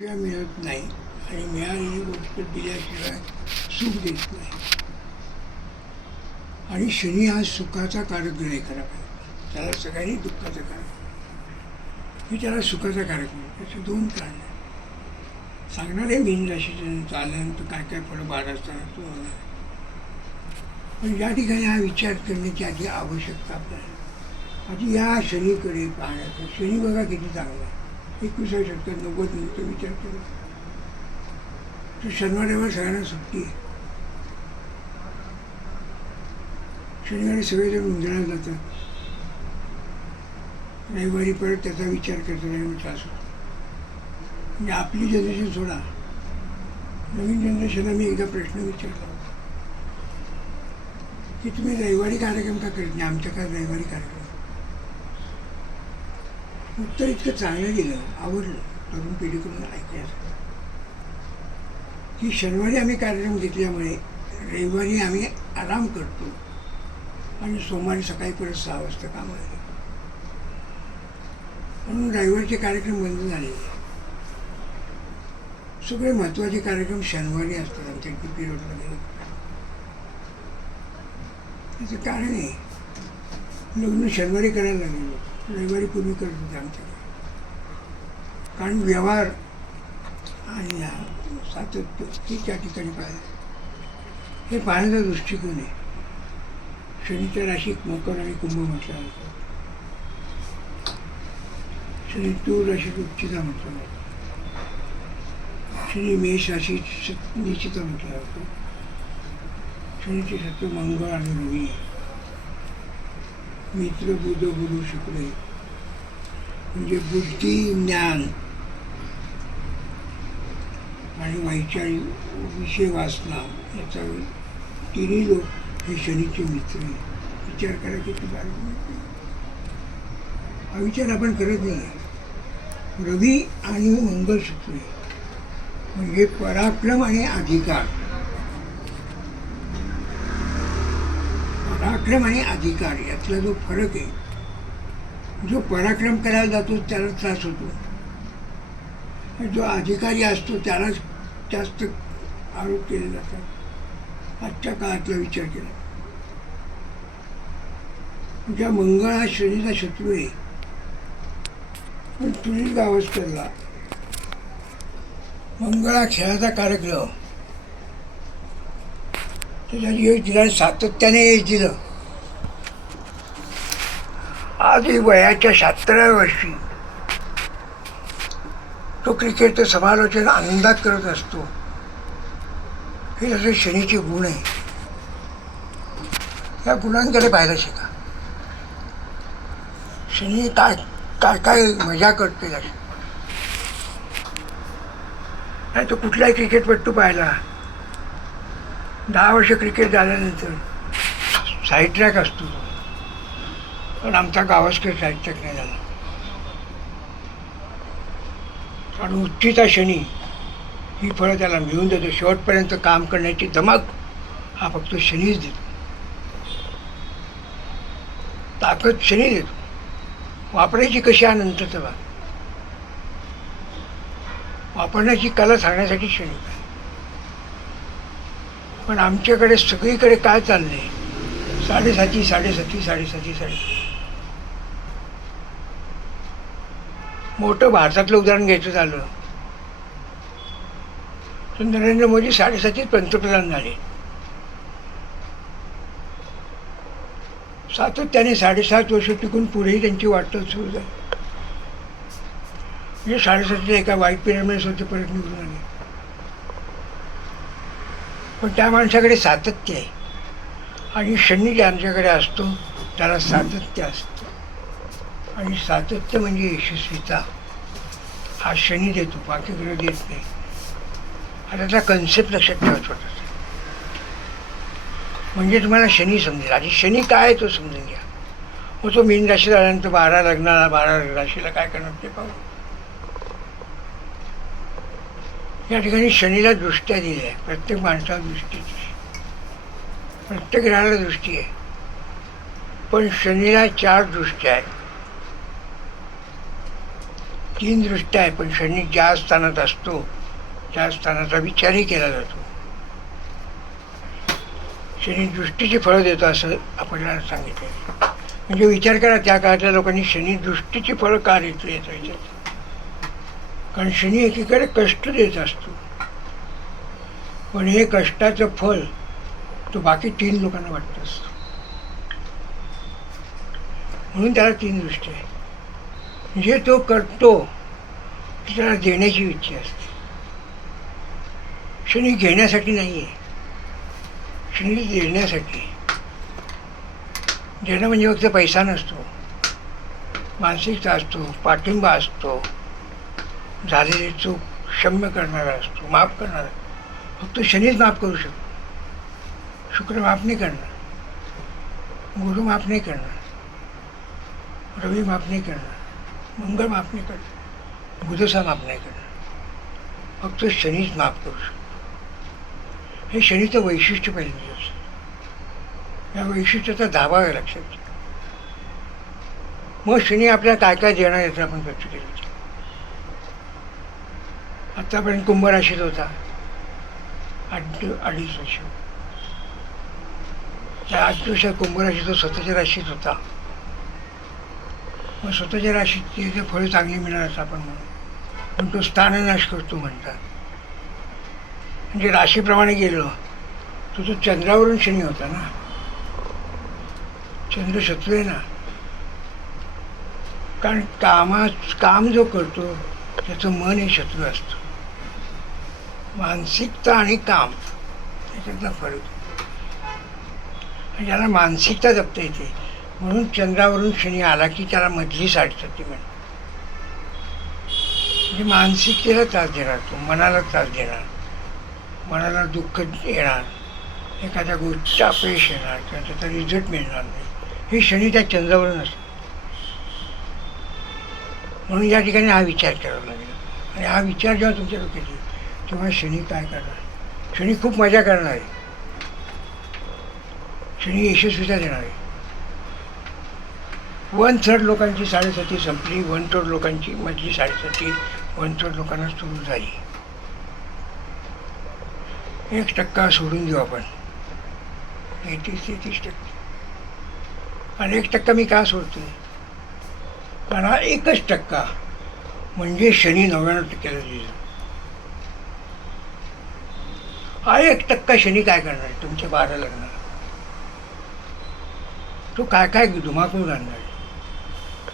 शिवाय मिळत नाही आणि मिळालेली गोष्ट दिल्याशिवाय सुख देत नाही. आणि शनी हा सुखाचा कारक नाही खरा पाहिजे. त्याला सगळ्यांनी दुःखाचा कारक, मी त्याला सुखाचा कारक म्हणतो. त्याचे दोन कारण आहे. सांगणार आहे मीन राशीचं आल्यानंतर काय काय फळं बाळ असताना तो होणार. पण या ठिकाणी हा विचार करण्याची आधी आवश्यकता आपल्याला. आधी या शनीकडे पाहण्याचा. शनी बघा किती चांगला आहे. 21व्या शतकात 90 मिनिटं विचार केला तर शनिवार रविवार सगळ्यांना सुट्टी आहे. शनिवारी सगळेजण उंजळायला जातात, रविवारी परत त्याचा विचार करतात आणि त्रास होतो. म्हणजे आपली जनरेशन सोडा, नवीन जनरेशनला मी एकदा प्रश्न विचारला होता की तुम्ही रविवारी कार्यक्रम का करत नाही, आमच्या काय रविवारी कार्यक्रम. उत्तर इतकं चांगलं दिलं, आवडलं तरुण पिढीकडून ऐकण्याचं की शनिवारी आम्ही कार्यक्रम घेतल्यामुळे रविवारी आम्ही आराम करतो आणि सोमवारी सकाळी परत 6 वाजता कामाला येतो. म्हणून रविवारचे कार्यक्रम बंद झाले. सगळे महत्त्वाचे कार्यक्रम शनिवारी असतात आमच्या टी रोडला गेलं. त्याचं कारण आहे, लग्न शनिवारी करायला लागले, रविवारी पूर्वी करत होते आमच्याकडे. कारण व्यवहार आणि सातत्य हे त्या ठिकाणी पाहिजे. हे पाहण्याचा दृष्टिकोन आहे. शनीच्या राशीत मकर आणि कुंभ म्हटलं जातं. शनी तूळ राशीत उच्चिता म्हटलं जातं. शनी मेष राशीत निश्चिता म्हटलं जातं. शनीचे शत्रू मंगळ आणि रवी, मित्र बुध गुरु शुक्र म्हणजे बुद्धी, ज्ञान आणि वैचारिक विषय वासना याचा तिन्ही लोक हे शनीचे मित्र आहे. विचार करा किती बारीक. हा विचार आपण करत नाही. रवी आणि मंगळसूत्र म्हणजे पराक्रम आणि अधिकार. पराक्रम आणि अधिकार यातला जो फरक आहे, जो पराक्रम करायला जातो त्याला त्रास होतो, जो अधिकारी असतो त्याला जास्त आरोप केले जातात. आजच्या काळातला विचार केला. ज्या मंगळ हा शनीचा शत्रू आहे, पण तुझी गावस्करला मंगळ हा खेळाचा कारक ग्रह. त्याच्यात यश दिला, सातत्याने यश दिलं. आधी वयाच्या 76व्या वर्षी तो क्रिकेटचं समालोचन आनंदात करत असतो. हे त्याचे शनीचे गुण आहे. या गुणांकडे पाहायला शिका. शनी काय काय काय मजा करते त्याची. नाही तो कुठलाही क्रिकेटपट्टू पाहिला, 10 वर्ष क्रिकेट झाल्यानंतर साईड ट्रॅक असतो तो. पण आमचा गावस्कर साईड ट्रॅक नाही झाला. कारण उच्चिता शनी ही फळं त्याला मिळून देतो. शेवटपर्यंत काम करण्याची धमक हा फक्त शनीच देतो. ताकद शनी देतो. वापरायची कशी हा नंतरचा भाग. वापरण्याची कला सांगण्यासाठी शनी. पण आमच्याकडे सगळीकडे काय चाललंय, 7.5 7.5 7.5 7.5. मोठं भारतातलं उदाहरण घ्यायचं झालं तर नरेंद्र मोदी 7.5 पंतप्रधान झाले. सातत्याने 7.5 वर्ष टिकून पुढेही त्यांची वाटचाल सुरू झाली. म्हणजे 7.5 एका वाईट पिरियडमध्ये स्वतः परत निवडून आले. पण त्या माणसाकडे सातत्य आहे. आणि शनी ज्यांच्याकडे असतो त्याला सातत्य असतं. आणि सातत्य म्हणजे यशस्वीता हा शनी देतो, बाकी ग्रह देत नाही. हा त्याचा कन्सेप्ट लक्षात ठेवा छोटा. म्हणजे तुम्हाला शनी समजेल. आधी शनी काय आहे तो समजून घ्या. मग तो मीन राशीत आल्यानंतर 12 लग्नाला 12 राशीला काय करणार ते पाहू. या ठिकाणी शनीला दृष्ट्या दिल्या. प्रत्येक माणसाला दृष्टी, प्रत्येक ग्रहाला दृष्टी आहे. पण शनीला 4 दृष्ट्या आहेत. तीन दृष्ट्या आहे, पण शनी ज्या स्थानात असतो त्या स्थानाचा विचारही केला जातो. शनी दृष्टीची फळं देतो असं आपल्याला सांगितलं. म्हणजे विचार करा, त्या काळातल्या लोकांनी शनी दृष्टीची फळं का देतो याचा विचार. कारण शनी एकीकडे कष्ट देत असतो, पण हे कष्टाचं फळ तो बाकी तीन लोकांना वाटत असतो. म्हणून त्याला तीन दृष्टी आहे. जे तो करतो ती त्याला देण्याची इच्छा असते. शनी घेण्यासाठी नाही आहे, शनी देण्यासाठी. देणं म्हणजे फक्त पैसा नसतो, मानसिकता असतो, पाठिंबा असतो, झालेली चूक क्षम्य करणारा असतो, माफ करणारा. फक्त शनीच माफ करू शकतो. शुक्र माफ नाही करणार, गुरु माफ नाही करणार, रवी माफ नाही करणार, मंगळ माफ नाही करणार, बुधसा माफ नाही करणार. फक्त शनीच माफ करू शकतो. हे शनीचं वैशिष्ट्य पाहिजे असतं. या वैशिष्ट्याचा धावा आहे लक्षात. मग शनी आपल्याला काय काय देणार याचा आपण चर्चा केली. आत्तापर्यंत कुंभ राशीत होता 2.5 वर्ष. त्या 8 वर्षात कुंभ राशीत तो स्वतःच्या राशीत होता. मग स्वतःच्या राशीत त्याचे फळं चांगली मिळणार असं आपण म्हणू. पण तो स्थाननाश करतो म्हणतात. म्हणजे राशीप्रमाणे गेलो तो चंद्रावरून शनी होता ना. चंद्र शत्रू आहे ना. कारण काम जो करतो त्याचं मन हे शत्रू असतं. मानसिकता आणि काम त्याच्यातला फरक. ज्याला मानसिकता जपता येते म्हणून चंद्रावरून शनी आला की त्याला मधली साठ सती म्हणजे मानसिकतेला त्रास देणार, तो मनाला त्रास देणार, मनाला दुःख येणार, एखाद्या गोष्टीचा अपयश येणार किंवा त्याचा रिझल्ट मिळणार नाही. हे शनी त्या चंद्रावरून असतं. म्हणून या ठिकाणी हा विचार करावा लागेल. आणि हा विचार जेव्हा तुमच्या डोक्यात येईल तेव्हा शनी काय करणार. शनी खूप मजा करणार आहे. शनी यशस्वीता देणार आहे. 1/3 लोकांची साडेसाती संपली, 1/3 लोकांची मधली साडेसाती, 1/3 लोकांना सुरू झाली. 1% सोडून देऊ आपण, 33%. आणि 1% मी का सोडतो? कारण हा 1% म्हणजे शनी 99%ला दिलं. हा 1% शनी काय करणार आहे तुमच्या 12 लग्नाला? तो काय काय धुमाकूळ घालणार आहे.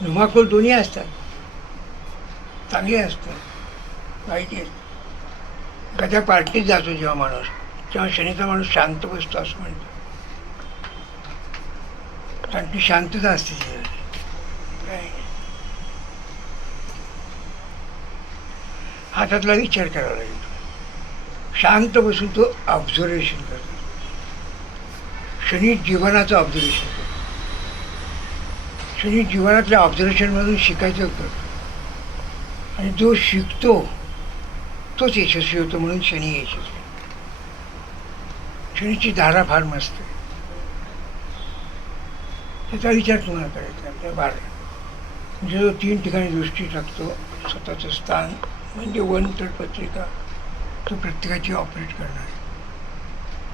धुमाकूळ दोन्ही असतात, चांगले असतात, वाईट असतात. एखाद्या पार्टीत जातो जेव्हा माणूस, तेव्हा शनीचा माणूस शांत बसतो असं म्हणतो. कारण ती शांतता असते काय. हातातला विचार करावा लागेल. शांत बसून तो ऑब्झर्वेशन करतो. शनी जीवनाचं ऑब्झर्वेशन करतो. शनी जीवनातल्या ऑब्झर्वेशनमधून शिकायचं करतो. आणि जो शिकतो तोच यशस्वी होतो. म्हणून शनी यशस्वी. शनीची धारा फार मस्त आहे. त्याचा विचार तुम्हाला करायचा आहे. 12 म्हणजे जो 3 ठिकाणी दृष्टी टाकतो, स्वतःचं स्थान म्हणजे 1/3 पत्रिका तो प्रत्येकाची ऑपरेट करणार.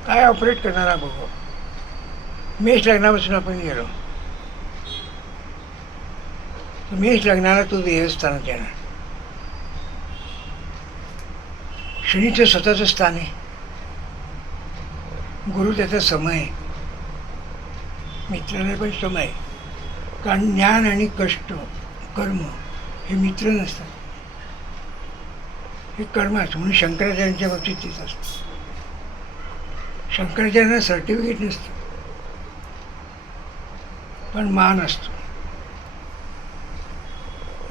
काय ऑपरेट करणारा बघू. मेष लग्नापासून आपण गेलो, मेष लग्नाला तो देवस्थानात येणार. शनीचं स्वतःचं स्थान आहे. गुरु त्याचा समय आहे. मित्राला पण समय आहे. कारण ज्ञान आणि कष्ट कर्म हे मित्र नसतात, हे कर्म असतं. म्हणून शंकराचार्यांच्या बाबतीत तेच असतं. शंकराचार्यांना सर्टिफिकेट नसतं पण मान असतो.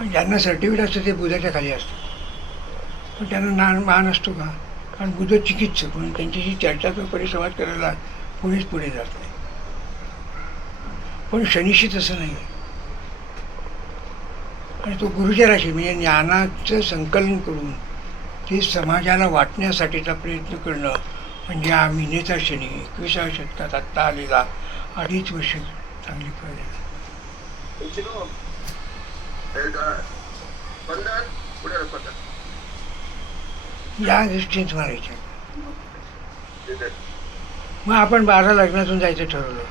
ज्यांना सर्टिफिकेट असतं ते बुधाच्या खाली असतं, पण त्यांना मान असतो का? कारण बुध चिकित्सक म्हणून त्यांच्याशी चर्चा तो परिसंवाद करायला पुढे जात नाही. पण शनीशी तसं नाही. आणि तो गुरुच्या राशी म्हणजे ज्ञानाचं संकलन करून ते समाजाला वाटण्यासाठीचा प्रयत्न करणं म्हणजे हा मीनेचा शनी 21व्या शतकात आत्ता आलेला 2.5 वर्ष चांगली फळ दिली. या दृष्टीने तुम्हाला विचार. मग आपण 12 लग्नातून जायचं ठरवलं,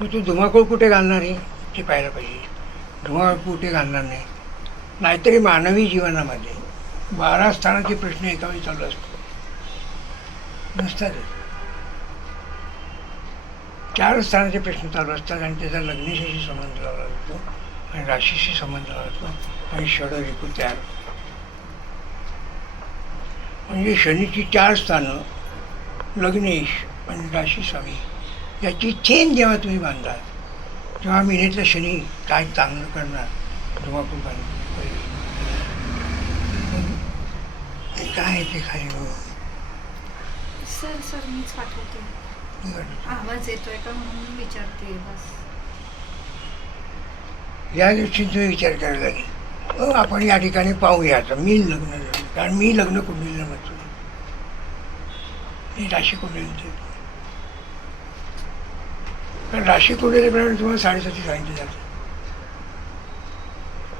मग तू धुमाकूळ कुठे घालणार आहे ते पाहायला पाहिजे. धुमाकूळ कुठे घालणार नाही. नाहीतरी मानवी जीवनामध्ये 12 स्थानाचे प्रश्न एका वेळी चालू असतात, नसतात. 4 स्थानाचे प्रश्न चालू असतात आणि त्याचा लग्नेशाशी संबंध लावला जातो आणि राशीशी संबंध लावला जातो आणि षड ऋतू तयार होतो. म्हणजे शनीची 4 स्थानं, लग्नेश आणि राशी स्वामी याची चेन जेव्हा तुम्ही बांधा, तेव्हा मिनेतला शनी काय चांगलं करणार धुमाकूळ बांधून काय ते खाली सर मीच पाठवते. आवाज येतोय का म्हणून विचारते बस. या दृष्टीने तुम्ही विचार करायला लागेल. आपण या ठिकाणी पाहूया आता मी लग्न झालं, कारण मी लग्न कुंडलीला म्हणतो, मी राशी कुंडली. कारण राशी कुंडलीप्रमाणे तुम्हाला 7.5 सांगितले जाते.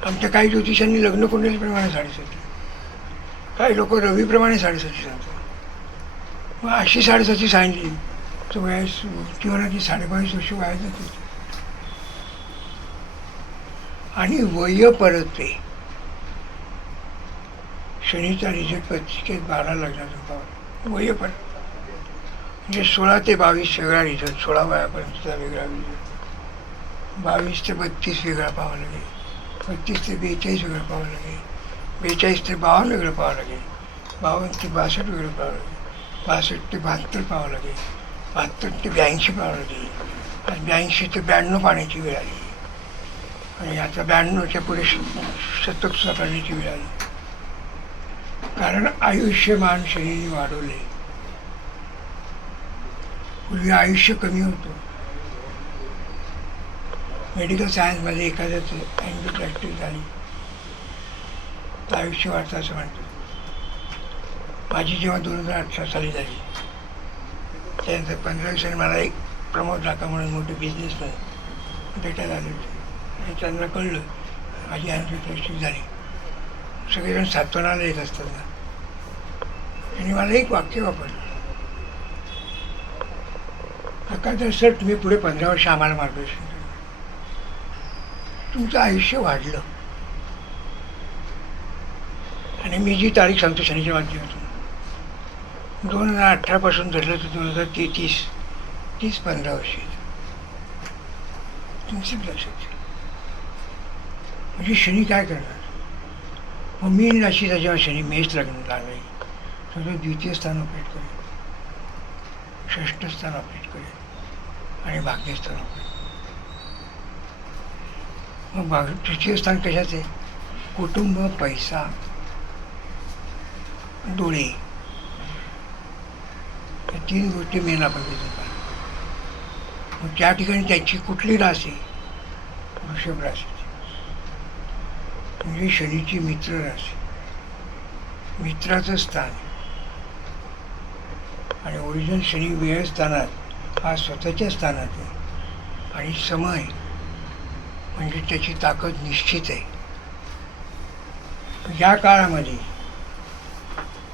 आमच्या काही ज्योतिषांनी लग्न कुंडलीप्रमाणे 7.5, काही लोक रवीप्रमाणे 7.5 सांगतात. मग अशी 7.5 सांगितली तर वयास जीवनाची 22.5 वर्ष वाया जाते. आणि वय परत आहे. शनीचा रिझल्ट पत्रिकेत 12 लग्नातून पाहतो. वय परत म्हणजे 16 ते 22 वेगळा रिझल्ट, 16 वयापर्यंतचा वेगळा रिझल्ट, 22 ते 32 वेगळा पाहावा लागेल, 32 ते 42 वेगळं पाहावं लागेल, 42 ते 52 वेगळं पाहावं लागेल, 52 ते 62 वेगळं पाहावं लागेल, 62 ते 72 पाहावं लागेल, 72 ते 82 पाहावं लागेल, आणि 82 ते 92 पाहण्याची वेळ आली, आणि आता 92च्या पुढे शतक साकारण्याची वेळ आली. कारण आयुष्यमान शरीर वाढवले. पूर्वी आयुष्य कमी होतं. मेडिकल सायन्समध्ये एखाद्याचं अँजिओप्लास्टी झाली तर आयुष्य वाढतं असं म्हणतात. माझी जेव्हा 2018 साली झाली, त्यानंतर 15 दिवसांनी मला एक प्रमोद लाका म्हणून मोठे बिझनेसमॅन भेटायला आले होते. आणि त्यांना कळलं माझी अँजिओप्लास्टी झाली. सगळेजण सात्वनाला येत असतात ना. आणि मला एक वाक्य वापरलं, काका तर सर तुम्ही पुढे 15 वर्ष आम्हाला मार्गदर्शन केलं, तुमचं आयुष्य वाढलं. आणि मी जी तारीख सांगतो शनीच्या माध्यमातून 2018 पासून धरलं तर 2033, 30-15 वर्ष तुमचं लक्षात. म्हणजे शनी काय करणार. मग मीन राशीचा जेव्हा शनी मेष लग्न लागेल तर तो द्वितीय स्थान ऑपरेट करेल, षष्ठ स्थान ऑपरेट करेल आणि भाग्यस्थान ऑपरेट. मग तृतीय स्थान कशाचं आहे. कुटुंब, पैसा, डोळे, या 3 गोष्टी मेन आपण तिथं. मग त्या ठिकाणी त्याची कुठली राशी, वृषभ राशीची, म्हणजे शनीची मित्र राशी, मित्राचं स्थान. आणि ओरिजिनल शनी वेळ स्थानात हा स्वतःच्या स्थानात आहे. आणि समय म्हणजे त्याची ताकद निश्चित आहे. या काळामध्ये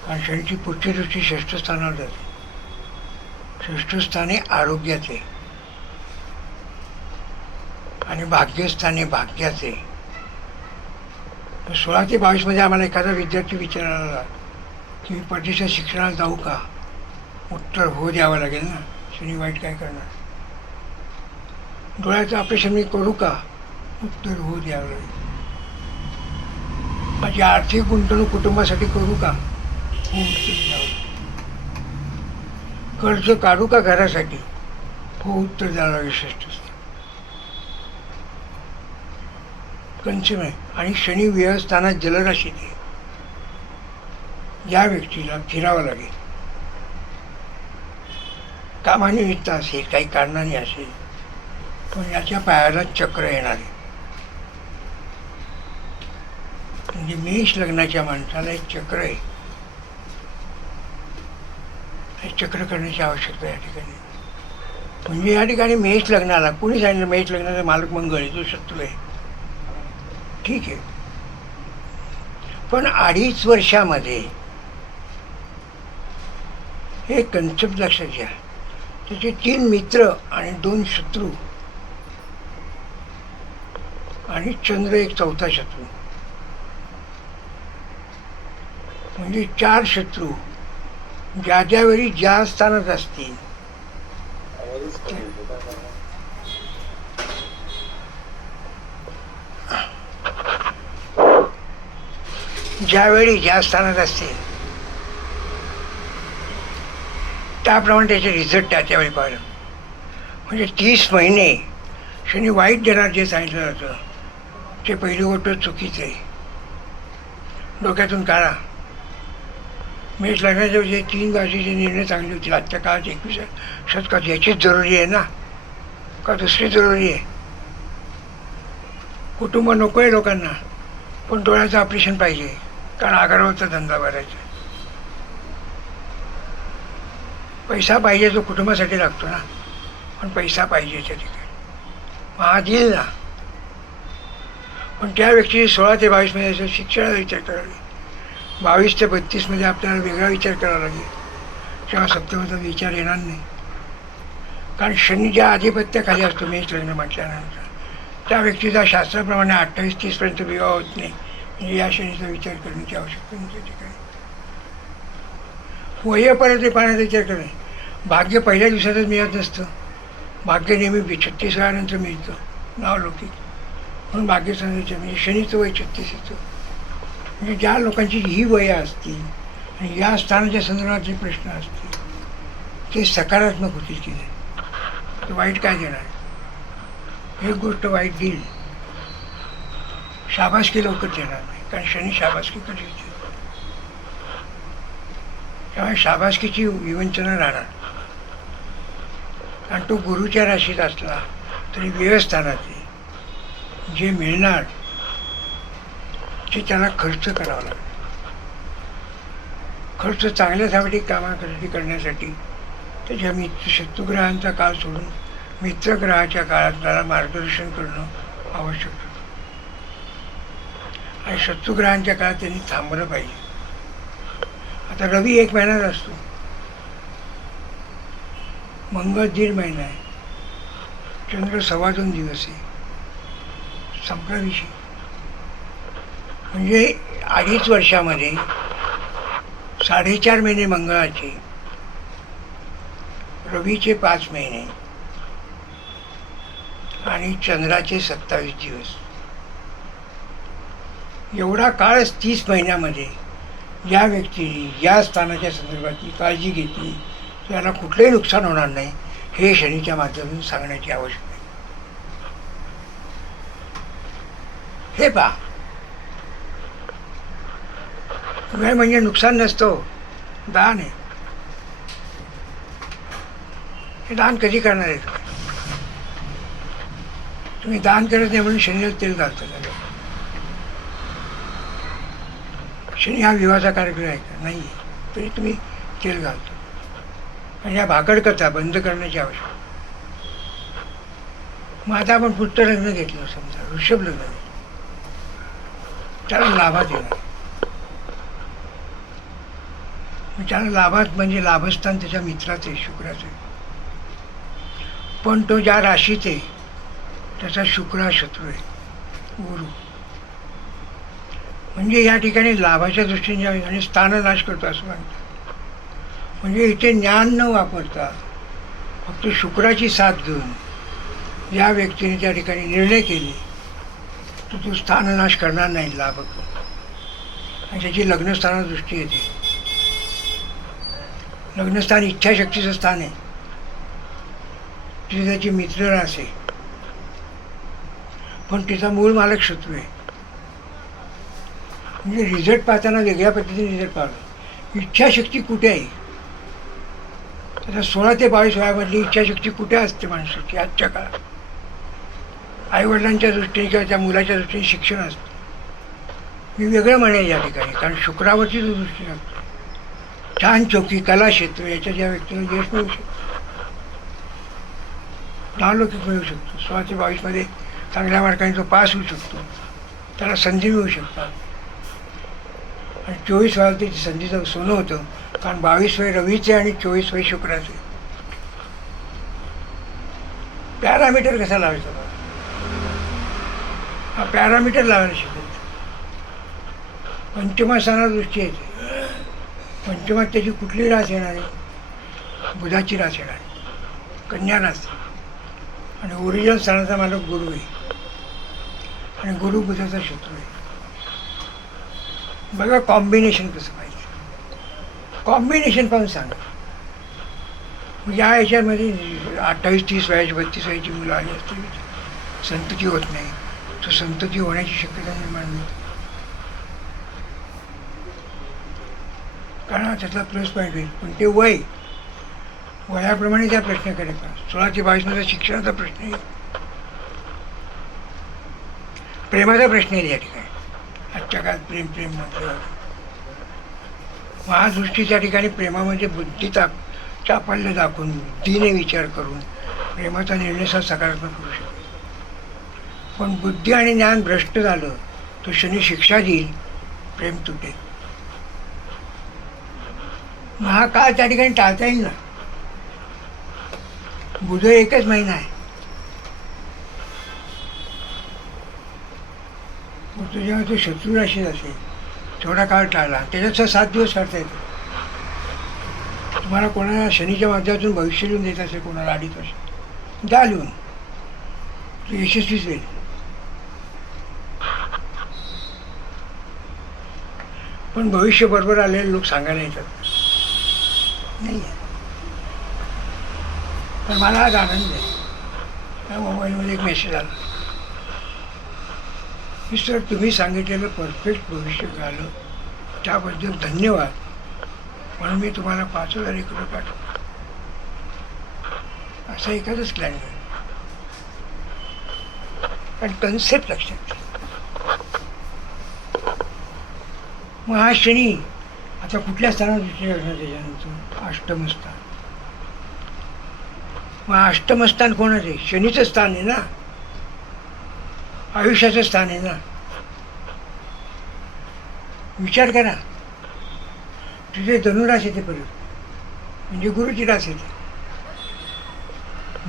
कारण शनीची पुढची दृष्टी षष्ठ स्थानावर जाते. षष्ठ स्थाने आरोग्याचे आणि भाग्यस्थाने भाग्याचे. 16 ते 22 मध्ये आम्हाला एखादा विद्यार्थी विचारायला की मी परदेशात शिक्षणाला जाऊ का, उत्तर हो द्यावं लागेल ना. शनी वाईट काय करणार. डोळ्याचं ऑपरेशन मी करू का, उत्तर हो द्यावं लागेल. माझी आर्थिक गुंतवणूक कुटुंबासाठी करू का, हो उत्तर द्यावं. कर्ज काढू का घरासाठी, हो उत्तर द्यावं लागेल. श्रेष्ठ कंचम आहे. आणि शनी व्यवस्थानात जलराशीत आहे. या व्यक्तीला फिरावं लागेल. कामानिमित्त असेल, काही कारणाने असेल, पण याच्या पायाला चक्र येणार आहे. म्हणजे मेष लग्नाच्या माणसाला एक चक्र आहे. हे चक्र करण्याची आवश्यकता या ठिकाणी. म्हणजे या ठिकाणी मेष लग्नाला कोणी सांगितलं मेष लग्नाचा मालक मंगळ आहे, तो शत्रू आहे. ठीक आहे, पण 2.5 वर्षामध्ये हे कन्सेप्ट लक्षात घ्या, त्याचे 3 मित्र आणि 2 शत्रू आणि चंद्र एक चौथा शत्रू, म्हणजे 4 शत्रू ज्या ज्यावेळी ज्या स्थानात असतील ज्यावेळी ज्या स्थानात असतील त्याप्रमाणे त्याचे रिझल्ट त्यावेळी पाहिलं. म्हणजे 30 महिने शनी वाईट देणार जे सांगितलं जातं ते पहिली गोष्ट चुकीचं आहे, डोक्यातून काढा. मेष लग्नाच्या जे 3 राशीचे निर्णय चांगले होतील आजच्या काळात 21व्या शतकात. याचीच जरुरी आहे ना, का दुसरी जरुरी आहे? कुटुंब नको आहे लोकांना, पण डोळ्याचं ऑपरेशन पाहिजे, कारण आगारावरचा धंदा भरायचा. पैसा पाहिजे तो कुटुंबासाठी लागतो ना, पण पैसा पाहिजे त्या ठिकाणी हा देईल ना. पण त्या व्यक्ती 16 ते 22 मध्ये शिक्षणाचा विचार करावा, 22 ते 32 मध्ये आपल्याला वेगळा विचार करावा लागेल, तेव्हा सप्तमाचा विचार येणार नाही. कारण शनी ज्या आधिपत्याखाली असतो मेष लग्न म्हटल्यानंतर त्या व्यक्तीचा शास्त्राप्रमाणे 28-30 पर्यंत विवाह होत नाही. म्हणजे या शनीचा विचार करण्याची आवश्यकता नाही त्या ठिकाणी. वयपर्यंत पाहण्याचा विचार करणे. भाग्य पहिल्या दिवसातच मिळत नसतं, भाग्य नेहमी 36 वयानंतर मिळतं, नाव लौकिक. म्हणून भाग्य सांगायचं म्हणजे शनीचं वय 36 येतं. म्हणजे ज्या लोकांची ही वयं असतील आणि या स्थानाच्या संदर्भातले प्रश्न असतील ते सकारात्मक होतील की नाही, तर वाईट काय देणार? एक गोष्ट वाईट देईल, शाबासकी लवकर देणार नाही, कारण शनी शाबासकी कधी येते. त्यामुळे शाबासकीची विवंचना राहणार. आणि तो गुरुच्या राशीत असला तरी व्यवस्थानाचे जे मिळणार ते त्याला खर्च करावा लागेल. खर्च चांगल्यासाठी कामासाठी करण्यासाठी त्याच्या शत्रुग्रहांचा काळ सोडून मित्रग्रहाच्या काळात त्याला मार्गदर्शन करणं आवश्यक होतं. आणि शत्रुग्रहांच्या काळात त्यांनी थांबलं पाहिजे. आता रवी 1 महिन्यात असतो, मंगळ 1.5 महिना आहे, चंद्र 2.25 दिवस आहे, संपला विषय. म्हणजे 2.5 वर्षामध्ये 4.5 महिने मंगळाचे, रवीचे 5 महिने आणि चंद्राचे 27 दिवस. एवढा काळच 30 महिन्यामध्ये या व्यक्तीने या स्थानाच्या संदर्भातली काळजी घेतली त्याला कुठलंही नुकसान होणार नाही, हे शनीच्या माध्यमातून सांगण्याची आवश्यकता आहे. हे पहा, वेळ म्हणजे नुकसान नसतो, दान आहे. हे दान कधी करणार आहे तुम्ही? दान करत नाही म्हणून शनीला तेल घालता. शनी हा विवाहाचा कार्यक्रम आहे का? नाही, तरी तुम्ही तेल घालतो. आणि या भाकडकथा बंद करण्याची आवश्यकता. मग आता आपण पुढचं लग्न घेतलं, समजा वृषभ लग्न घेतलं, त्याला लाभात येणार. त्याला लाभात म्हणजे लाभस्थान त्याच्या मित्राचे, शुक्राचे. पण तो ज्या राशीत आहे त्याचा शुक्र हा शत्रू आहे, गुरु. म्हणजे या ठिकाणी लाभाच्या दृष्टीने आणि स्थाननाश करतो असं म्हणतात. म्हणजे इथे ज्ञान न वापरता फक्त शुक्राची साथ घेऊन या व्यक्तीने त्या ठिकाणी निर्णय केले तर तो स्थाननाश करणार नाही, लाभ होतो. आणि त्याची लग्नस्थाना दृष्टी येते. लग्नस्थान इच्छाशक्तीचं स्थान आहे, तिथे त्याची मित्र रास आहे, पण तिचा मूळ मालक शत्रू आहे. म्हणजे रिझल्ट पाहताना वेगळ्या पद्धतीने रिझल्ट पाहतो. इच्छाशक्ती कुठे आहे? आता 16 ते 22 वयामधली इच्छाशक्ती कुठे असते माणसाची आजच्या काळात? आईवडिलांच्या दृष्टीने किंवा त्या मुलाच्या दृष्टीने शिक्षण असतं. मी वेगळं म्हणेन या ठिकाणी, कारण शुक्रावरची जो दृष्टी लागतो. छान चौकी, कला क्षेत्र याच्या ज्या व्यक्तीला यश मिळू शकतो, नावलौकिक मिळू शकतो. 16 ते 22 मध्ये चांगल्या मार्काने तो पास होऊ शकतो, त्याला संधी मिळू शकतात. आणि 24 वयाला त्याची संधीचं सोनं होतं, कारण 22 वय रवीचे आणि 24 वय शुक्राचे. पॅरामीटर कसा लावायचा बघा, हा पॅरामीटर लावायला शिकायचं. पंचमा स्थानात दृष्टी येते. पंचमात त्याची कुठली रास येणार आहे? बुधाची रास येणार आहे, कन्या रास. आणि ओरिजिनल स्थानाचा मालक गुरु आहे, आणि गुरु बुधाचा शत्रू आहे. बघा कॉम्बिनेशन कसं पाहिजे, कॉम्बिनेशन पाहून सांगा. या ह्याच्यामध्ये 28-30 वयाची 32 वयाची मुलं आली असतील, संतती होत नाही, तर संतती होण्याची शक्यता निर्माण होते. कारण हा त्यातला प्लस पॉईंट होईल. पण ते वयाप्रमाणे त्या प्रश्न करायचा. 16 ते 22 शिक्षणाचा प्रश्न येईल, प्रेमाचा प्रश्न येईल या ठिकाणी. आजच्या काळात प्रेम म्हटलं, महादृष्टी त्या ठिकाणी प्रेमामध्ये बुद्धी चापल्य दाखवून, बुद्धीने विचार करून प्रेमाचा निर्णय सकारात्मक करू शकतो. पण बुद्धी आणि ज्ञान भ्रष्ट झालं तर शनी शिक्षा देईल, प्रेम तुटेल. मग हा काळ त्या ठिकाणी टाळता येईल ना. बुध 1च महिना आहे, तो जेव्हा तो शत्रू राशीत असेल तेवढा काळ टाळला, त्याच्यात 7 दिवस काढता येतो. तुम्हाला कोणाला शनीच्या माध्यमातून भविष्य लिहून देत असेल, कोणाला 2.5 वर्ष द्या लिहून, तो यशस्वीच होईल. पण भविष्य बरोबर आलेले लोक सांगायला येतात नाही आहे. पण मला आज आनंद आहे, त्या मोबाईलमध्ये एक मेसेज आला की सर तुम्ही सांगितलेलं परफेक्ट भविष्य झालं, त्याबद्दल धन्यवाद, म्हणून मी तुम्हाला 5,000 रुपये पाठवतो. असं एखादंच प्लॅन आहे. पण कन्सेप्ट लक्षात घ्या. मग हा शनी आता कुठल्या स्थानात दृष्टी करणार? त्याच्यानंतर अष्टमस्थान. मग अष्टमस्थान कोणाचं आहे? शनीचं स्थान आहे ना, आयुष्याचं स्थान आहे ना. विचार करा, तुझे धनुरास येते परत, म्हणजे गुरुची रास येते.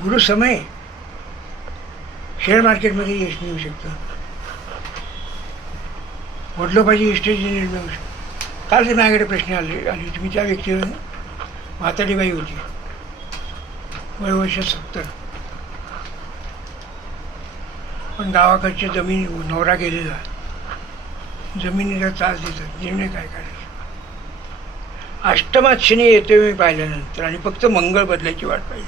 गुरु समय शेअर मार्केटमध्ये यश मिळू शकतं, वडिलोपाची इस्टेट जनरेट मिळू शकतं. काल ते माझ्याकडे प्रश्न आली होती, मी त्या व्यक्तीवर, म्हातारी बाई होती, वय वर्ष 70, पण गावाकडच्या जमिनी, नवरा गेलेला, जमिनीला त्रास देतात, निर्णय काय करायचा. अष्टमात शनी येतोय मी पाहिल्यानंतर, आणि फक्त मंगळ बदलायची वाट पाहिजे.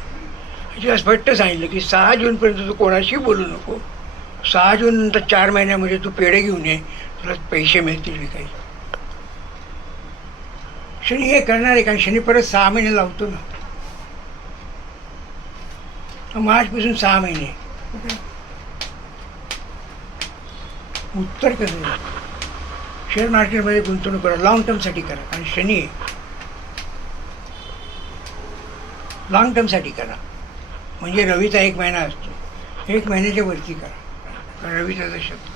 तिला स्पष्ट सांगितलं की 6 जूनपर्यंत तू कोणाशी बोलू नको. 6 जून नंतर 4 महिन्यामध्ये तू पेढे घेऊन ये, तुला पैसे मिळतील विकायचे. शनी हे करणार आहे, कारण शनी परत 6 महिने लावतो ना. मार्चपासून 6 महिने. उत्तर कसं आहे? शेअर मार्केटमध्ये गुंतवणूक करा, लॉंग टर्मसाठी करा, कारण शनी लॉंग टर्मसाठी करा. म्हणजे रवीचा 1 महिना असतो, 1 महिन्याच्या वरती करा, कारण रवीचा शत्रू.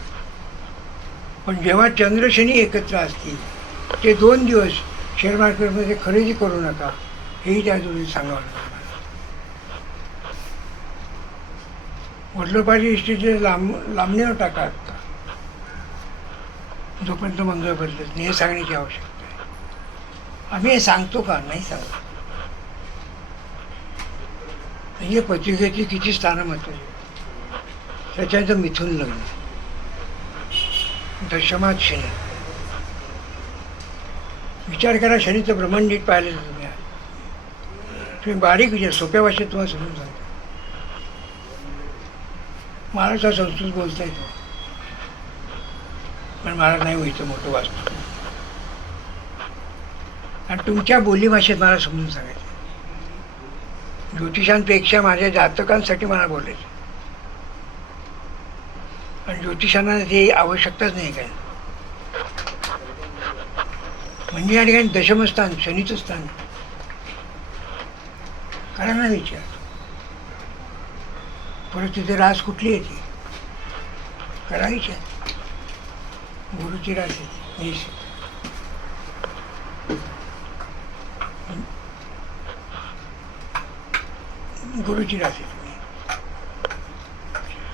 पण जेव्हा चंद्र शनी एकत्र असतील ते 2 दिवस शेअर मार्केटमध्ये खरेदी करू नका, हेही त्या जोडी सांगावं लागतं. वडिलोपाची इस्टेटचे लांबणीवर टाका आत्ता, जोपर्यंत मंगळ बदलत नाही, हे सांगण्याची आवश्यकता आहे. आम्ही हे सांगतो का? नाही सांगतो. म्हणजे पत्रिकेची किती स्थानं महत्त्वाची. त्याच्यानंतर मिथुन लग्न, दशमात शनी. विचार करा, शनीचं ब्रह्मांड नीट पाहिलं तुम्ही. तुम्ही बारीक विचार, सोप्या भाषेत तुम्हाला समजून सांगतो. मला तर संस्कृत बोलता येतो, पण मला नाही व्हायचं मोठं वाचतो. आणि तुमच्या बोलीभाषेत मला समजून सांगायचं. ज्योतिषांपेक्षा माझ्या जातकांसाठी मला बोलायचं. आणि ज्योतिषांना ते आवश्यकताच नाही काय. म्हणजे या ठिकाणी दशमस्थान शनीचं स्थान. करा ना विचार. परत तिथे रास कुठली येते? करा विचार. गुरुची रास येते. गुरुची राशी तुम्ही,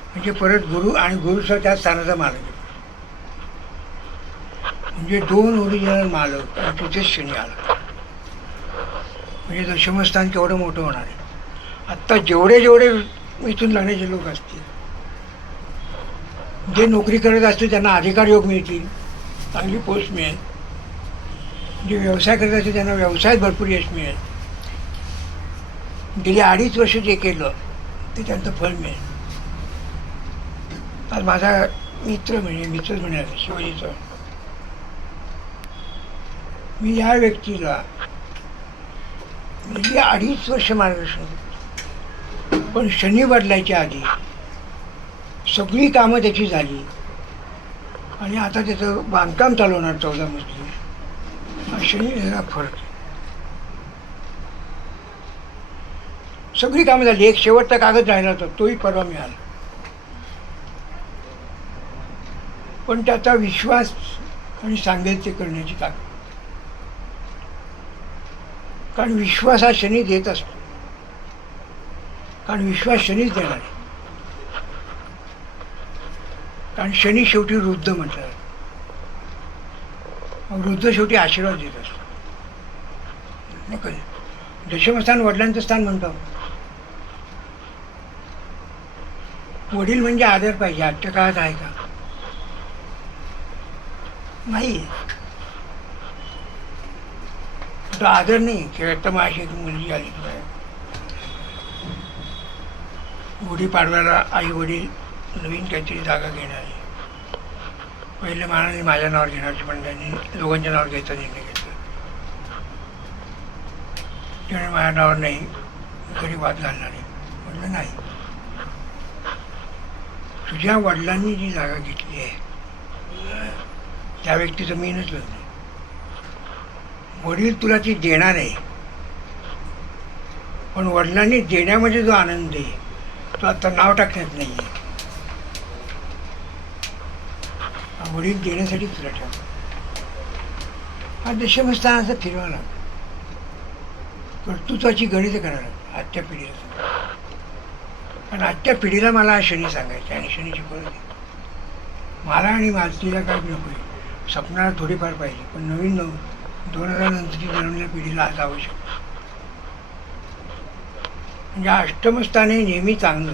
म्हणजे परत गुरु आणि गुरुचा त्या स्थानाचा मालक आहे. म्हणजे दोन ओरिजिनल मालक आणि तिथेच शनी आला. म्हणजे दशमस्थान केवढं मोठं होणार आहे. आत्ता जेवढे जेवढे इथून लागण्याचे लोक असतील, जे नोकरी करत असतील त्यांना अधिकार योग मिळतील, चांगली पोस्ट मिळेल. जे व्यवसाय करत असतील त्यांना व्यवसायात भरपूर यश मिळेल. गेली 2.5 वर्ष जे केलं ते त्यांचं फळ मिळेल. आज माझा मित्रच म्हणाला शिवाजीचा, मी या व्यक्तीला गेली 2.5 वर्ष मार्गदर्शन करतो, पण शनी बदलायच्या आधी सगळी कामं त्याची झाली आणि आता त्याचं बांधकाम चालवणार 14 मजली. हा शनी जरा फरक आहे. सगळी कामं झाली, एक शेवटचा कागद राहिला होता, तोही परवा मिळाला. पण त्याचा विश्वास आणि सांगेल ते करण्याची ताकद. कारण विश्वास हा शनी देत असतो, कारण विश्वास शनीच देणार आहे. कारण शनी शेवटी वृद्ध म्हटलं, वृद्ध शेवटी आशीर्वाद देत असतो. दशमस्थान वडिलांचं स्थान म्हणतो. वडील म्हणजे आदर पाहिजे. आजच्या काळात आहे का? नाही. तो आदर नाही की आता माझी एक मुलगी आली, गुढीपाडव्याला आई वडील नवीन काहीतरी जागा घेणार आहे. पहिले म्हणाले माझ्या नावावर घेण्याची, पण त्यांनी दोघांच्या नावावर घ्यायचा निर्णय घेतला. त्यामुळे माझ्या नावावर नाही, घरी वाद घालणार आहे. म्हटलं नाही, तुझ्या वडिलांनी जी जागा घेतली आहे त्या व्यक्तीचं मीनच लग्न. वडील तुला ती देणार आहे, पण वडिलांनी देण्यामध्ये जो आनंद आहे तो आता नाव टाकण्यात नाही आहे. वडील देण्यासाठी तुला ठेव. हा दशमस्थानाचा फिरवा लागतो. कर्तृत्वाची गणित करायला आजच्या पिढीला. पण आजच्या पिढीला मला हा शनी सांगायचं आणि शनी शिकवलं. मला आणि मालतीला काय नको आहे, स्वप्नाला थोडीफार पाहिजे, पण नवीन 2000 नंतरची जन्मलेल्या पिढीला आज आवश्यक. म्हणजे अष्टमस्थान हे नेहमी चांगलं.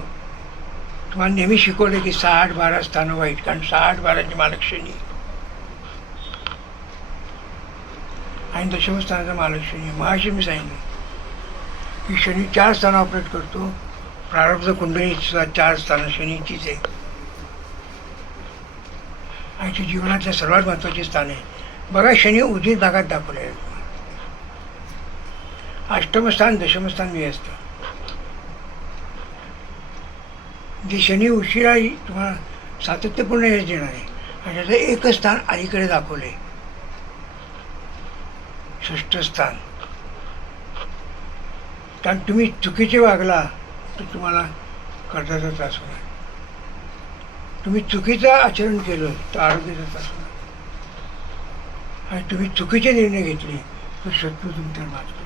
तुम्हाला नेहमी शिकवलं की 6, 8, 12 स्थानं वाईट, कारण 6, 8, 12चे मालक शनी आणि दशमस्थानाचा मालक शनी. मगाशी मी सांगितलं की शनी 4 स्थानं ऑपरेट करतो. प्रारब्ध कुंडलीचा 4 स्थानं शनीचीच आहे आणि ते जीवनातल्या सर्वात महत्त्वाचे स्थान आहे. बघा शनी उदित भागात दाखवले आहे. अष्टमस्थान दशमस्थान मी असतं. जे शनी उशिरा तुम्हाला सातत्यपूर्ण यश देणार आहे आणि त्याचं एकच स्थान अलीकडे दाखवले, 6ष्ठ स्थान. कारण तुम्ही चुकीचे वागला तर तुम्हाला कर्जाचा त्रास होणार. तुम्ही चुकीचं आचरण केलं तर आरोग्याचा त्रास होणार. आणि तुम्ही चुकीचे निर्णय घेतले तर शत्रू तुमच्यावर मात करतो.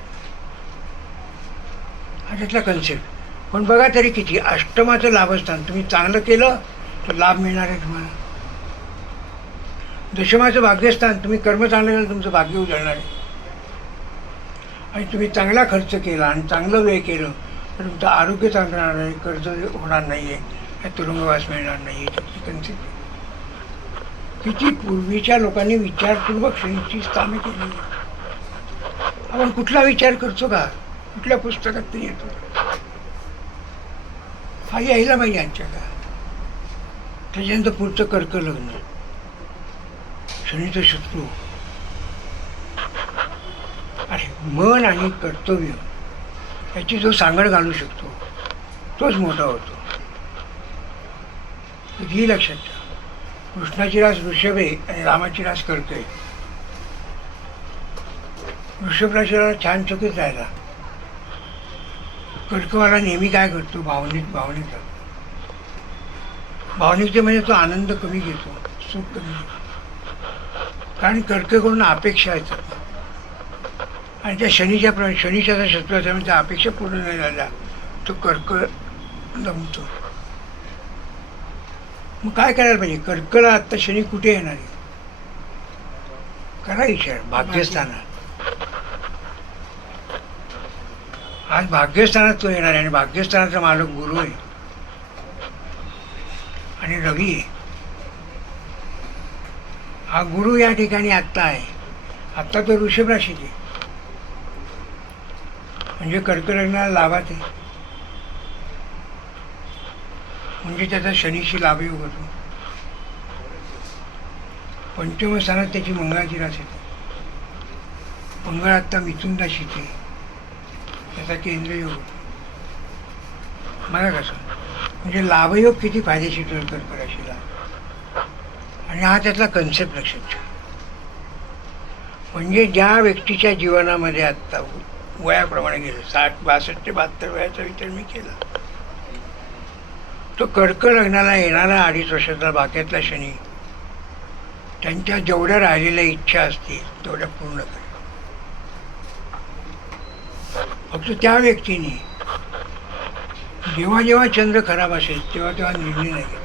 हा त्यातला कन्सेप्ट. पण बघा तरी किती अष्टमाचं लाभस्थान. तुम्ही चांगलं केलं तर लाभ मिळणार आहे तुम्हाला. दशमाचं भाग्यस्थान, तुम्ही कर्म चांगलं केलं तुमचं भाग्य उजळणार आहे. आणि तुम्ही चांगला खर्च केला आणि चांगलं व्यय केलं तर तुमचं आरोग्य चांगलं राहणार आहे, कर्ज होणार नाही आहे, तुरुंगवास मिळणार नाही आहे. त्याची कन्सेप्ट किती पूर्वीच्या लोकांनी विचारपूर्वक शनीची स्थानं केली. आपण कुठला विचार करतो का? कुठल्या पुस्तकात तरी येतो? हा यायला पाहिजे आजच्या का. त्याच्यानंतर पुढचं कर्क लग्न, शनीचं शत्रू. अरे मन आणि कर्तव्य याची जो सांगड घालू शकतो तोच मोठा होतो. ही लक्षात ठेवा. कृष्णाची रास वृषभ आहे आणि रामाची रास कर्क आहे. वृषभ राशीला छान चुकीत राहिला. कर्कवाला नेहमी काय करतो? भावनिक भावनिकते म्हणजे तो आनंद कमी घेतो, सुख कमी घेतो. कारण कर्ककडून अपेक्षा येतात आणि त्या शनीच्या शत्रू असल्यामुळे त्या अपेक्षा पूर्ण नाही झाल्या तो कर्क जमतो. मग काय करायला पाहिजे? कर्कला आत्ता शनी कुठे येणार आहे? करा विचार. भाग्यस्थानात. आज भाग्यस्थानात तो येणार आहे आणि भाग्यस्थानाचा मालक गुरु आहे आणि रवी आहे. हा गुरु या ठिकाणी आत्ता आहे. आत्ता तो वृषभ राशीत आहे, म्हणजे कर्क लग्नाला लाभात आहे, म्हणजे त्याचा शनीशी लाभयोग होतो. पंचम स्थानात त्याची मंगळाची रास येते. मंगळ आत्ता मिथुन राशीत आहे, त्याचा केंद्रयोग होतो. मला कसं म्हणजे लाभयोग किती फायदेशीर ठरेल कर्क राशीला. आणि हा त्यातला कन्सेप्ट लक्षात ठेवा. म्हणजे ज्या व्यक्तीच्या जीवनामध्ये आत्ता वयाप्रमाणे गेलं 60, 62 ते 72 वयाचा विचार मी केला, तो कर्क लग्नाला येणारा 2.5 वर्षाचा बाक्यातला शनी त्यांच्या जेवढ्या राहिलेल्या इच्छा असतील तेवढ्या पूर्ण करेल. फक्त त्या व्यक्तीने जेव्हा जेव्हा चंद्र खराब असेल तेव्हा तेव्हा निर्णय नाही घेतला.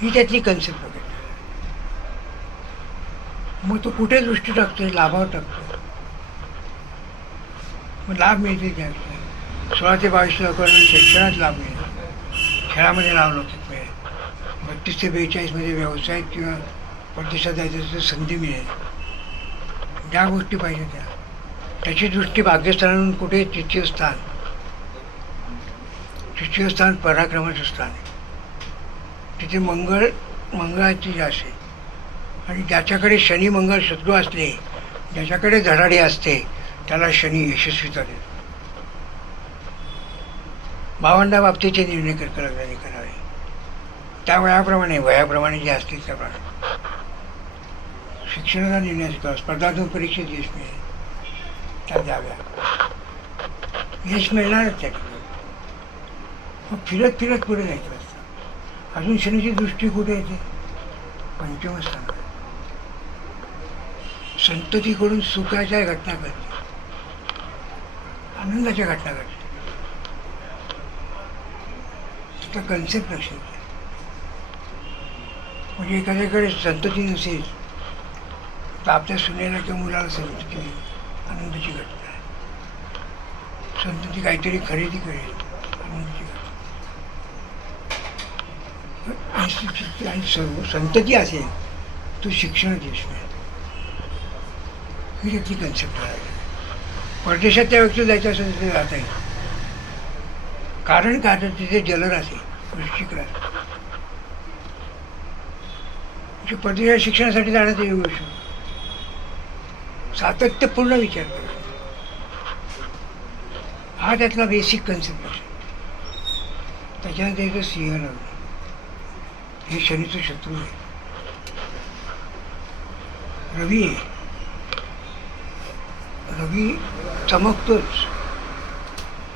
ही त्यातली कन्सेप्ट वगैरे. मग तो कुठे दृष्टी टाकतोय? लाभावर टाकतो. मग लाभ मिळते त्या 16 ते 22 लोकांना शिक्षणात लाभ मिळेल, खेळामध्ये लाभ लौकिक मिळेल, 32 ते 42मध्ये व्यवसायात किंवा परदेशात जायचं संधी मिळेल. ज्या गोष्टी पाहिजे त्याची दृष्टी भाग्यस्थानातून कुठे? तृतीय स्थान. तृतीय स्थान पराक्रमाचं स्थान आहे. तिथे मंगळाची रास आहे आणि ज्याच्याकडे शनी मंगळ शत्रू असले, ज्याच्याकडे धडाडी असते त्याला शनी यशस्वीता देतो. भावंडाबाबतीचे निर्णय कर्क लग्नाने करावे. त्या वयाप्रमाणे जे असतील त्याप्रमाणे शिक्षणाचा निर्णय करा. स्पर्धात्मक परीक्षेत यश मिळेल त्या द्याव्या. यश मिळणारच त्या ठिकाणी. मग फिरत फिरत पुढे जायचं असतं. अजून शनीची दृष्टी कुठे येते? पंचम स्थानात. संततीकडून सुखाच्या घटना घडते, आनंदाच्या घटना घडते. त्याचा कन्सेप्ट लक्षात घ्या. म्हणजे एखाद्याकडे संतती नसेल तर आपल्या सुनेला किंवा मुलाला संतती देईल, आनंदाची घटना आहे. संतती काहीतरी खरेदी करेल, आनंदाची घटना. आणि संतती असेल तो शिक्षणात यश मिळेल. ही त्यातली कन्सेप्ट आहे. परदेशात त्या व्यक्तीला जायचं असेल तिथे जाता येईल. कारण का? तर तिथे जलराशी वृश्चिक राशी, म्हणजे परदेशात शिक्षणासाठी जाण्याचा योग असतो. सातत्यपूर्ण विचार करा. हा त्यातला बेसिक कन्सेप्ट असतो. त्याच्यानंतर येतं सिंह लग्न. हे शनीचं शत्रू आहे, रवी आहे. रवी चमकतोच,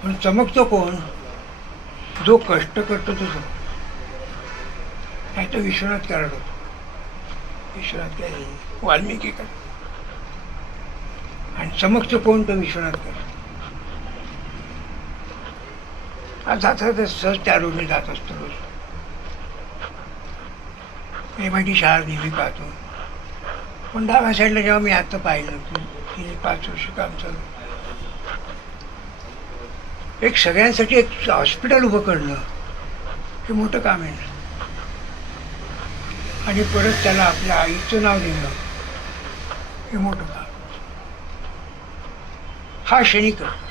पण चमकतो कोण? जो कष्ट करतो तो चमकतो. नाही तर विश्वनाथ कराड होतो. विश्वनाथ काय वाल्मिकी कर. आणि चमकतो कोण? तो विश्वनाथ कर. जाता सहज त्या रोडने जात असतो. रोज MIT शाळा नेहमी पाहतो. पण डाव्या साईडला जेव्हा मी आता पाहिलं की 5 वर्ष काम चालू, एक सगळ्यांसाठी एक हॉस्पिटल उभं करणं हे मोठं काम आहे. आणि परत त्याला आपल्या आईचं नाव देणं हे मोठं काम. हा शनी करतो.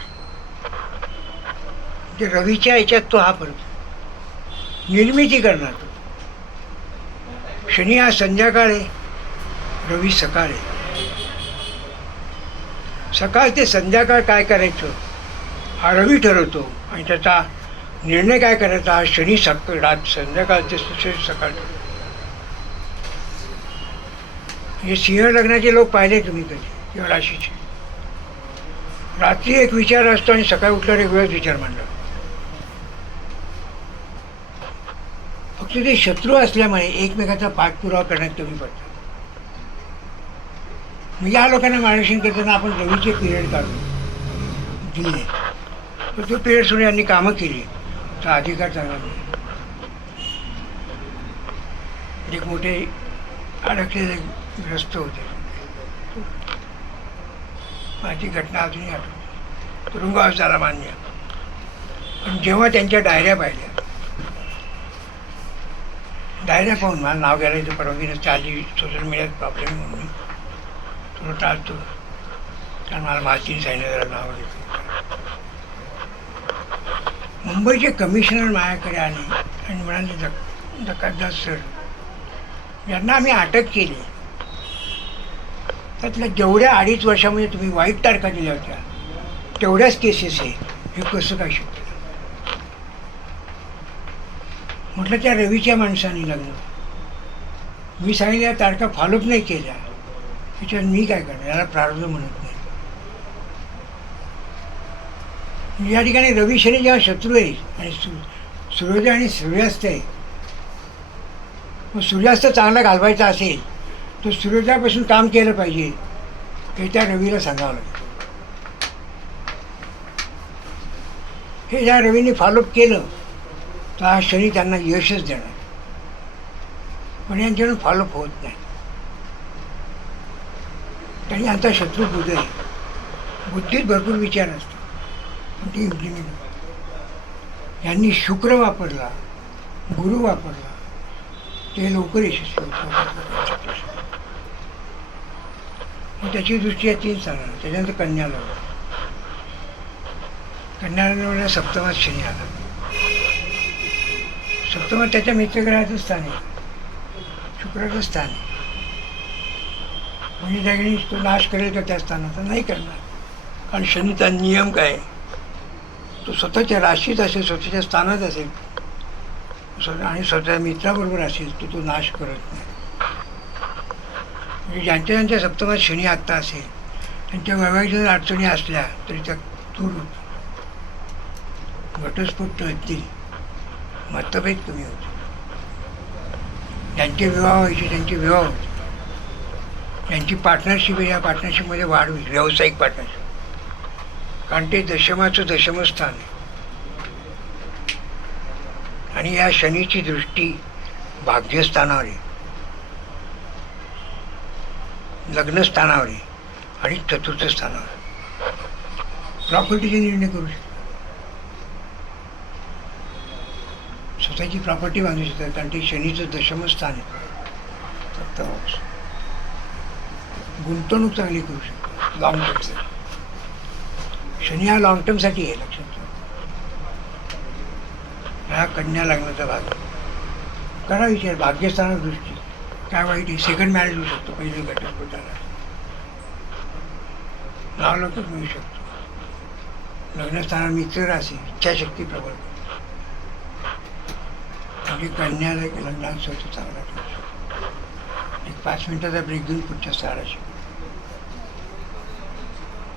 म्हणजे रवीच्या याच्यात तो हा करतो, निर्मिती करणार तो. शनी हा संध्याकाळ आहे, रवी सकाळ आहे. सकाळ ते संध्याकाळ काय करायचं हा रवी ठरवतो आणि त्याचा निर्णय काय करायचा हा शनी रात संध्याकाळ ते सकाळ. हे सिंह लग्नाचे लोक पाहिले तुम्ही कधी किंवा राशीचे? रात्री एक विचार असतो आणि सकाळी उठल्यावर एक वेळच विचार मांडला. फक्त ते शत्रू असल्यामुळे एकमेकाचा पाठपुरावा करण्यात कमी पडतात. मग या लोकांना मार्गदर्शन करताना आपण रवीचे पिरियड काढू. दिली तर तो पिरियड सोडून यांनी कामं केली तर अधिकार चांगला मिळेल. एक मोठे अडकलेले ग्रस्त होते, माझी घटना अजूनही आठवते. तुरुंगवास झाला मान्य, पण जेव्हा त्यांच्या डायऱ्या पाहिल्या, डायऱ्या पाहून मला नाव घ्यायला इथं परवानगी नसते, आधी सोशल मीडियात प्रॉब्लेम म्हणून मी थोडं टाळतो, कारण मला माहिती सांगितलं जरा नाव घेतो. मुंबईचे कमिशनर माझ्याकडे आले आणि म्हणाले, जकातदास सर, यांना आम्ही अटक केली, त्यातल्या जेवढ्या 2.5 वर्षामध्ये तुम्ही वाईट तारखा दिल्या होत्या तेवढ्याच केसेस आहे, हे कसं काय शक्य? म्हटलं त्या रवीच्या माणसाने लग्न, मी सांगितल्या तारखा फॉलोअप नाही केल्या, त्याच्यावर मी काय करणार? याला प्रारब्ध म्हणत नाही. या ठिकाणी रवी शनी जेव्हा शत्रू आहे आणि सूर्योदय आणि सूर्यास्त आहे, मग सूर्यास्त चांगला घालवायचा असेल तर सूर्योदयापासून काम केलं पाहिजे, हे त्या रवीला सांगावं लागेल. हे ज्या रवीने फॉलोअप केलं तर हा शनी त्यांना यशच देणार, पण यांच्याकडून फॉलोअप होत नाही. आणि यांचा शत्रू बुध आहे, बुद्धीत भरपूर विचार असतात, पण ते इम्प्लिमेंट होतं. यांनी शुक्र वापरला, गुरु वापरला, ते लवकर यशस्वी होतं. मग त्याची दृष्टी आहे 3 स्थानाला. त्याच्यानंतर कन्या लावला, कन्या लावला सप्तमात शनी आला. सप्तमात त्याच्या मित्रग्रहाचं स्थान आहे, शुक्राचं स्थान आहे. म्हणजे त्याकडे तो नाश करेल का त्या स्थानाचा? नाही करणार, कारण शनीचा नियम काय आहे, तो स्वतःच्या राशीत असेल, स्वतःच्या स्थानात असेल आणि स्वतःच्या मित्राबरोबर असेल तर तो नाश करत नाही. म्हणजे ज्यांच्या सप्तमात शनी आत्ता असेल, त्यांच्या वैवाहिक जर अडचणी असल्या तरी त्या दूर होतात, घटस्फोट टळतील, मतभेद कमी होते, ज्यांचे विवाह व्हायचे त्यांचे विवाह होते, त्यांची पार्टनरशिप आहे, या पार्टनरशिपमध्ये वाढ होईल, व्यावसायिक पार्टनरशिप, कारण ते दशमाचं दशमस्थान आहे. आणि या शनीची दृष्टी भाग्यस्थानावर आहे, लग्नस्थानावर आहे आणि चतुर्थ स्थानावर. प्रॉपर्टीचे निर्णय करू शकतात, स्वतःची प्रॉपर्टी बांधू शकतात, कारण ते शनीचं दशमस्थान आहे. सप्तमांश गुंतवणूक चांगली करू शकतात लॉंग टर्मसाठी. शनी हा लॉंग टर्मसाठी आहे, लक्षात ठेवा. हा कन्या लग्नाचा भाग करा विचार. भाग्यस्थानात दृष्टी काय वाईट आहे? सेकंड मॅरेज होऊ शकतो, पहिले घटस्फोटाला नाव लवकर मिळू शकतो. लग्नस्थानात मित्र राशी, इच्छाशक्ती प्रबळ, म्हणजे कन्याला लग्नात स्वतः चांगला करू शकतो. एक 5 मिनिटाचा ब्रेक घेऊन पुढच्या 16 राशी.